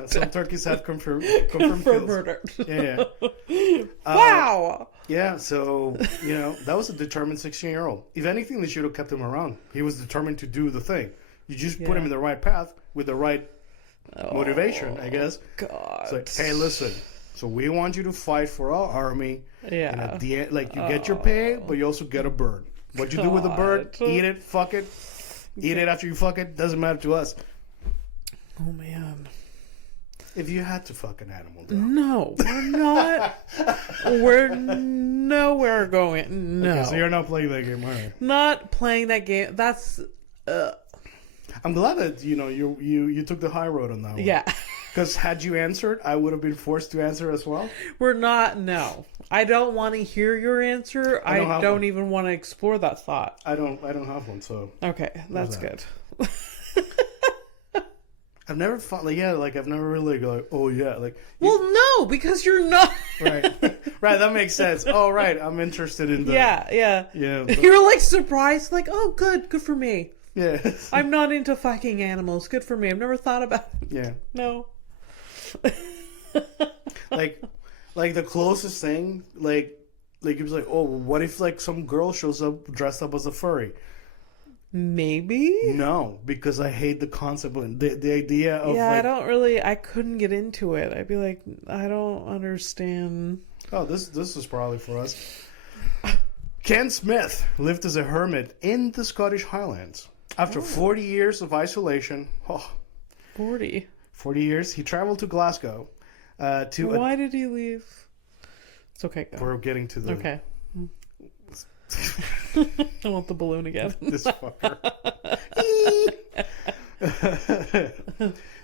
Some turkeys have confirmed kills. murder. Yeah. Wow. Yeah, so that was a determined 16-year-old. If anything, they should have kept him around. He was determined to do the thing. You just put him in the right path with the right motivation, I guess. God. It's like, hey, listen. So we want you to fight for our army. Yeah. And at the end, like you get your pay, but you also get a bird. What you do with the bird? Eat it, fuck it. Eat it after you fuck it. Doesn't matter to us. Oh man. If you had to fuck an animal, though. No, we're not. We're nowhere going. No. Okay, so you're not playing that game, all right? Not playing that game. That's. I'm glad that you took the high road on that one. Yeah. Because had you answered, I would have been forced to answer as well. We're not. No, I don't want to hear your answer. I don't even want to explore that thought. I don't have one. So okay, that's good. I've never thought I've never really like, oh yeah, like. Well, no, because you're not. Right, right. That makes sense. Oh, right. I'm interested in the. Yeah. But... You're like surprised, like, oh, good for me. Yeah. I'm not into fucking animals. Good for me. I've never thought about it. Yeah. No. like the closest thing, like it was like, oh, what if like some girl shows up dressed up as a furry? Maybe. No, because I hate the concept of the idea of. Yeah, I couldn't get into it. I'd be like, I don't understand. Oh, this is probably for us. Ken Smith lived as a hermit in the Scottish Highlands. After 40 years of isolation, 40 years, he traveled to Glasgow. Why did he leave? It's okay. Go. We're getting to the... Okay. I want the balloon again. This fucker.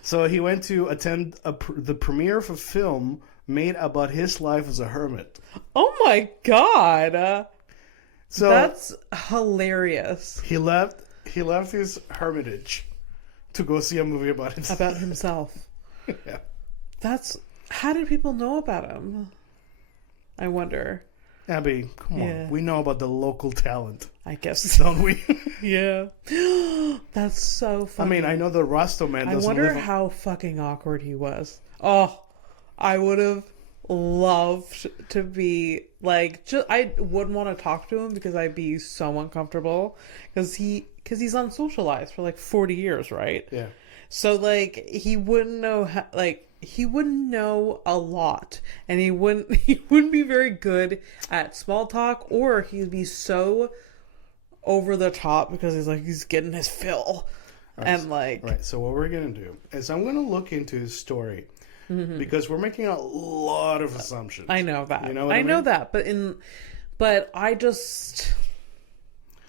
So he went to attend the premiere of a film made about his life as a hermit. Oh my god. So that's hilarious. He left his hermitage to go see a movie about himself. About himself. Yeah. How did people know about him? I wonder. Abby, come on. We know about the local talent. I guess. Don't we? Yeah. That's so funny. I mean, I know the Rasto man doesn't I wonder how fucking awkward he was. Oh, I would have loved to be like, I wouldn't want to talk to him because I'd be so uncomfortable because he's unsocialized for like 40 years, right? Yeah. So like he wouldn't know how, like he wouldn't know a lot, and he wouldn't be very good at small talk, or he'd be so over the top because he's getting his fill. Right. And like, right. So what we're gonna do is I'm gonna look into his story. Because we're making a lot of assumptions. I know that. You know what I mean? know that, but I just,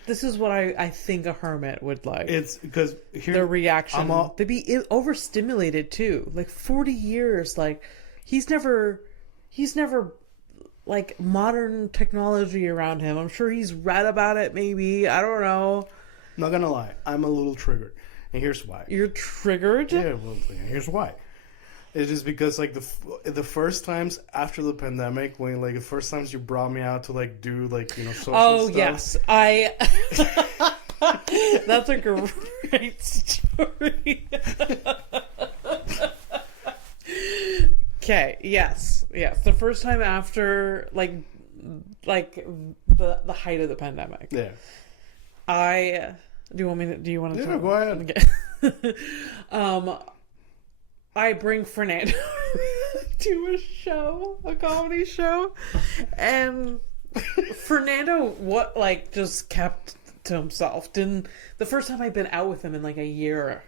this is what I think a hermit would like. It's because their reaction, they'd be overstimulated too. Like 40 years, like he's never like modern technology around him. I'm sure he's read about it. Maybe, I don't know. Not gonna lie, I'm a little triggered, and here's why. You're triggered? Yeah, well, here's why. It's just because like the first times after the pandemic, when like the first times you brought me out to like do like social stuff. Yes, that's a great story. Okay, yes. The first time after like the height of the pandemic. Yeah. Do you want to? Yeah, go ahead. Okay. I bring Fernando to a comedy show, and Fernando just kept to himself. The first time I'd been out with him in like a year,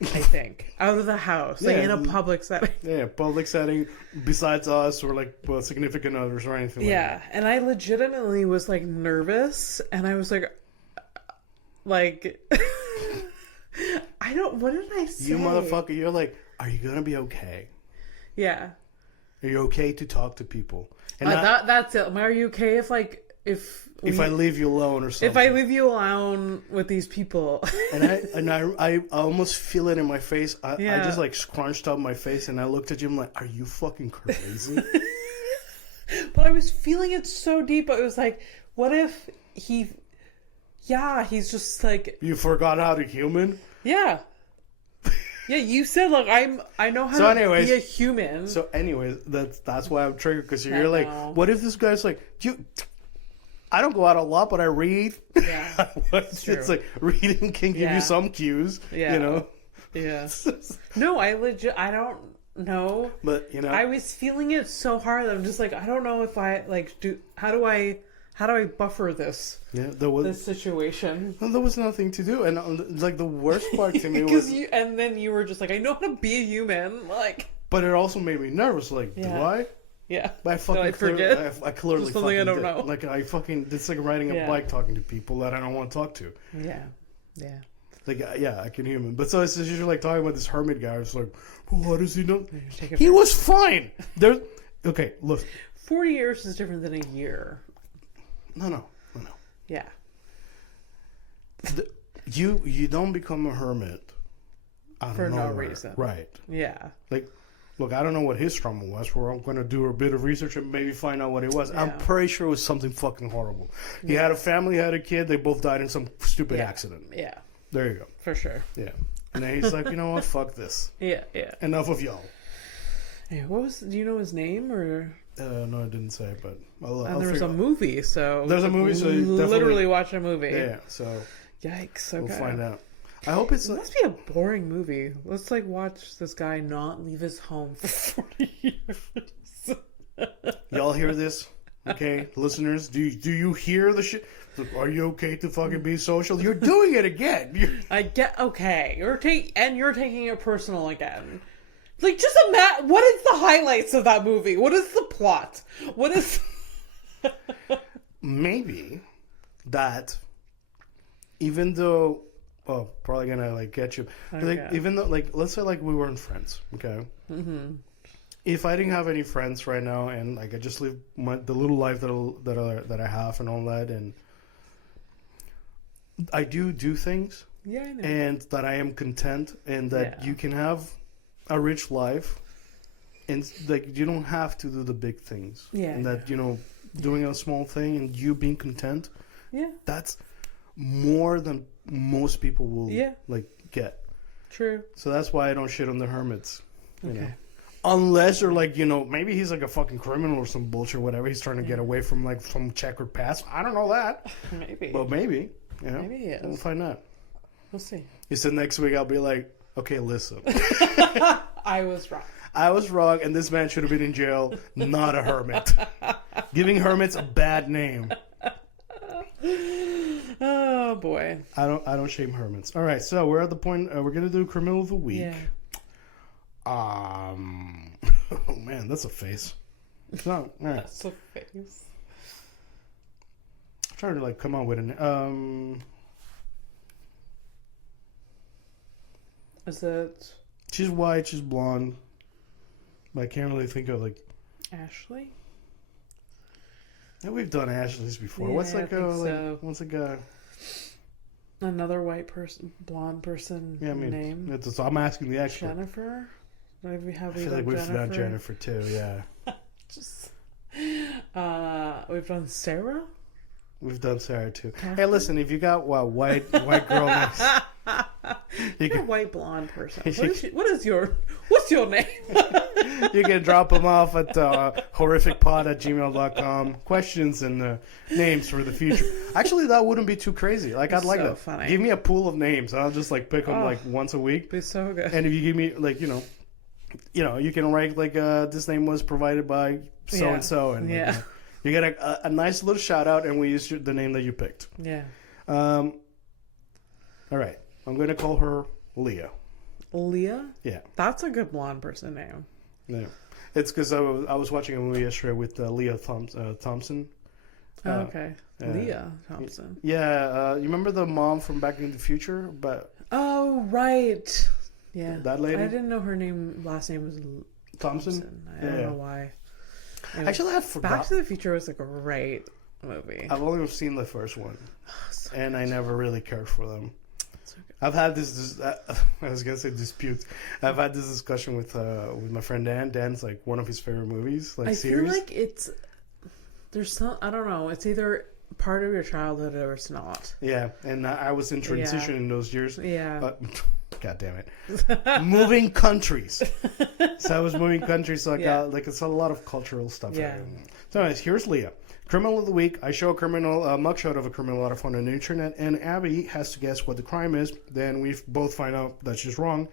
I think. Out of the house. Like in a public setting. Yeah, public setting besides us or like significant others or anything like that. Yeah. And I legitimately was like nervous and I was like what did I say? You motherfucker, you're like, are you gonna be okay? Yeah. Are you okay to talk to people? And that's it. Are you okay if I leave you alone or something? If I leave you alone with these people. and I almost feel it in my face. I just like scrunched up my face and I looked at you. I'm like, are you fucking crazy? But I was feeling it so deep. I was like, what if he's just like... You forgot how to human? Yeah. Yeah, you said like I know how to be a human. So anyways, that's why I'm triggered, because you're like, what if this guy's like, I don't go out a lot, but I read. Yeah, it's like reading can give you some cues. Yeah, you know. Yeah. No, I don't know. But you know, I was feeling it so hard. I'm just like, I don't know if I like do. How do I buffer this? Yeah, this situation. Well, there was nothing to do, and like the worst part to me was and then you were just like, I know how to be a human, like. But it also made me nervous. Like, do I? Yeah. But I fucking forget. I clearly something fucking I don't did. know. Like I fucking it's like riding a bike talking to people that I don't want to talk to. Yeah. Yeah. Like I can human, but so it's just you're like talking about this hermit guy. It's like, well, what does he know? He was fine. Okay, look. 40 years is different than a year. No. Yeah. You don't become a hermit for no reason, right? Yeah. Like, look, I don't know what his trauma was. I'm going to do a bit of research and maybe find out what it was. Yeah. I'm pretty sure it was something fucking horrible. He had a family, had a kid. They both died in some stupid accident. Yeah. There you go. For sure. Yeah. And then he's like, you know what? Fuck this. Yeah. Enough of y'all. Hey, do you know his name or? No, I didn't say, but there was a movie, so there's a movie, so you literally watch a movie. Yeah, so yikes. Okay. We'll find out. I hope it must be a boring movie. Let's like watch this guy not leave his home for 40 years. Y'all hear this? Okay, listeners, do you hear the shit? Are you okay to fucking be social? You're doing it again. I get okay. You're taking it personal again. Like, just imagine, what is the highlights of that movie? What is the plot? What is... Maybe that, even though... Oh, probably gonna, like, get you. Okay. Like, even though, like, let's say, like, we weren't friends, okay? Mm-hmm. If I didn't have any friends right now, and, like, I just live the little life that I have and all that, and I do things. Yeah, I know. And that I am content, and that you can have a rich life, and like you don't have to do the big things. Yeah. And that, you know, doing a small thing and you being content. Yeah. That's more than most people will like get. True. So that's why I don't shit on the hermits. You know? Unless you're like, you know, maybe he's like a fucking criminal or some bullshit or whatever. He's trying to get away from like some checkered past. I don't know that. Maybe. But maybe. You know? Maybe he is. We'll find out. We'll see. He said next week I'll be like, okay, listen. I was wrong. I was wrong, and this man should have been in jail, not a hermit. Giving hermits a bad name. Oh boy. I don't shame hermits. All right, so we're at the point we're gonna do criminal of the week. Yeah. Oh man, that's a face. It's not. Right. That's a face. I'm trying to like come up with an Is it? She's white. She's blonde. But I can't really think of like. Ashley. Yeah, we've done Ashley's before. Yeah, what's like so. what's like a another white person, blonde person name? I'm asking the expert. Jennifer. I feel like we've done Jennifer too. Yeah. Just. We've done Sarah. We've done Sarah too. Catherine? Hey, listen, if you got white girl names, you're a white blonde person. What's your name? You can drop them off at horrificpod@gmail.com. Questions and names for the future. Actually, that wouldn't be too crazy. Like, I'd like that. Funny. Give me a pool of names. I'll just like pick them like once a week. Be so good. And if you give me like you can write like this name was provided by so and so, and you get a nice little shout out, and we use the name that you picked. Yeah. All right. I'm going to call her Leah. Leah? Yeah. That's a good blonde person name. Yeah. It's because I was watching a movie yesterday with Leah Thompson. Okay. Leah Thompson. Yeah. You remember the mom from Back in the Future? But Oh, right. Yeah. that lady? I didn't know her last name was Thompson? I don't know why. Anyways, Actually, I forgot. Back to the Future was a great movie. I've only seen the first one. So And I never really cared for them. so good. I've had this I was gonna say dispute. I've had this discussion with my friend Dan. Dan's like one of his favorite movies, like I series. feel like there's some, I don't know, it's either part of your childhood or it's not. Yeah, and I was in transition in those years. Yeah. God damn it, moving countries. So I was moving countries, so it's a lot of cultural stuff. Yeah. So anyways, here's Leah. Criminal of the week. I show a mugshot of a criminal out of on the internet, and Abby has to guess what the crime is. Then we both find out that she's wrong.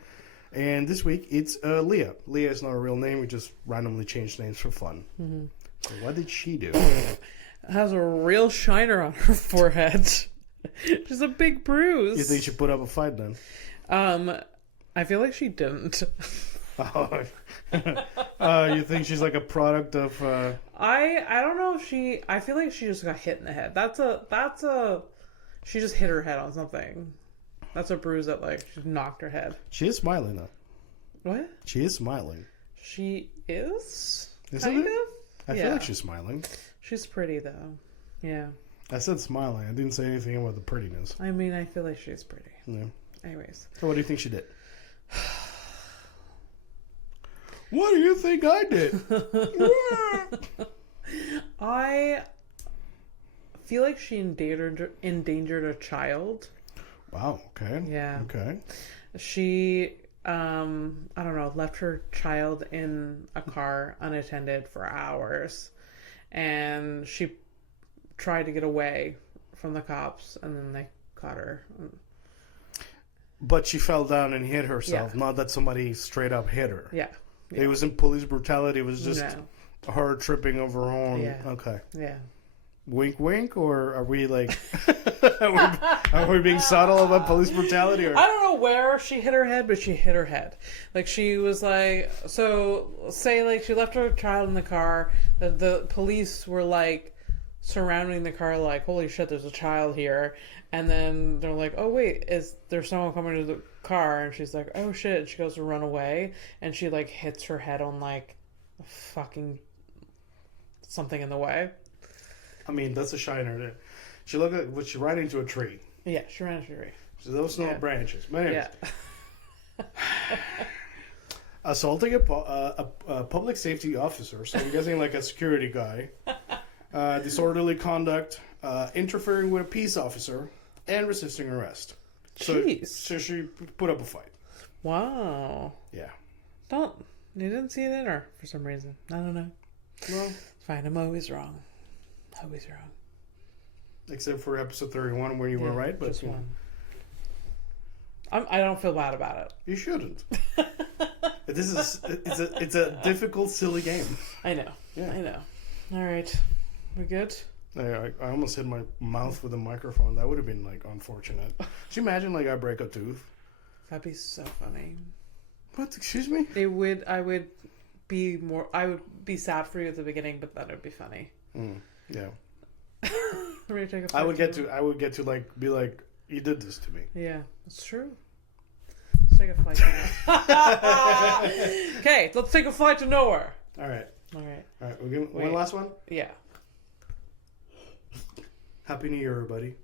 And this week it's Leah. Leah is not a real name. We just randomly changed names for fun. Mm-hmm. So what did she do? Has a real shiner on her forehead. She's a big bruise. You think she put up a fight then? I feel like she didn't. You think she's like a product of? I don't know if I feel like she just got hit in the head. She just hit her head on something. That's a bruise that like she knocked her head. She is smiling though. What? She is smiling. She is? Isn't kind it? of? I feel like she's smiling. She's pretty though. Yeah. I said smiling. I didn't say anything about the prettiness. I mean, I feel like she's pretty. Yeah. Anyways. So what do you think she did? What do you think I did? I feel like she endangered a child. Wow. Okay. Yeah. Okay. She, I don't know, left her child in a car unattended for hours. And she tried to get away from the cops, and then they caught her. But she fell down and hit herself. Not that somebody straight up hit her. Yeah. It wasn't police brutality. It was just her tripping over her own. Yeah. Okay. Yeah. Wink, wink, or are we like, are we being subtle about police brutality? Or? I don't know where she hit her head, but she hit her head. Like she was like, so say like she left her child in the car. The police were like surrounding the car, like, holy shit, there's a child here. And then they're like, oh wait, is there someone coming to the car? And she's like, oh shit. And she goes to run away, and she like hits her head on like fucking something in the way. I mean, that's a shiner. She ran into a tree. Yeah, she ran into a tree. So those no branches. But anyways. Yeah. Assaulting a public safety officer. So I'm guessing like a security guy. Disorderly conduct. Interfering with a peace officer. And resisting arrest. Jeez. So she put up a fight. Wow. Yeah. You didn't see it in her for some reason. I don't know. Well, it's fine. I'm always wrong. Always wrong. Except for episode 31 where you were right, but just one. I don't feel bad about it. You shouldn't. It's a difficult, silly game. I know. Yeah. I know. All right. We good? I almost hit my mouth with a microphone. That would have been like unfortunate. Could you imagine like I break a tooth? That'd be so funny. What? Excuse me? I would be sad for you at the beginning, but then it'd be funny. Yeah. Ready to take a I would get to like be like, you did this to me. Yeah, it's true. Let's take a flight to nowhere. Okay, let's take a flight to nowhere. All right. All right. We'll give one last one. Yeah. Happy New Year, everybody.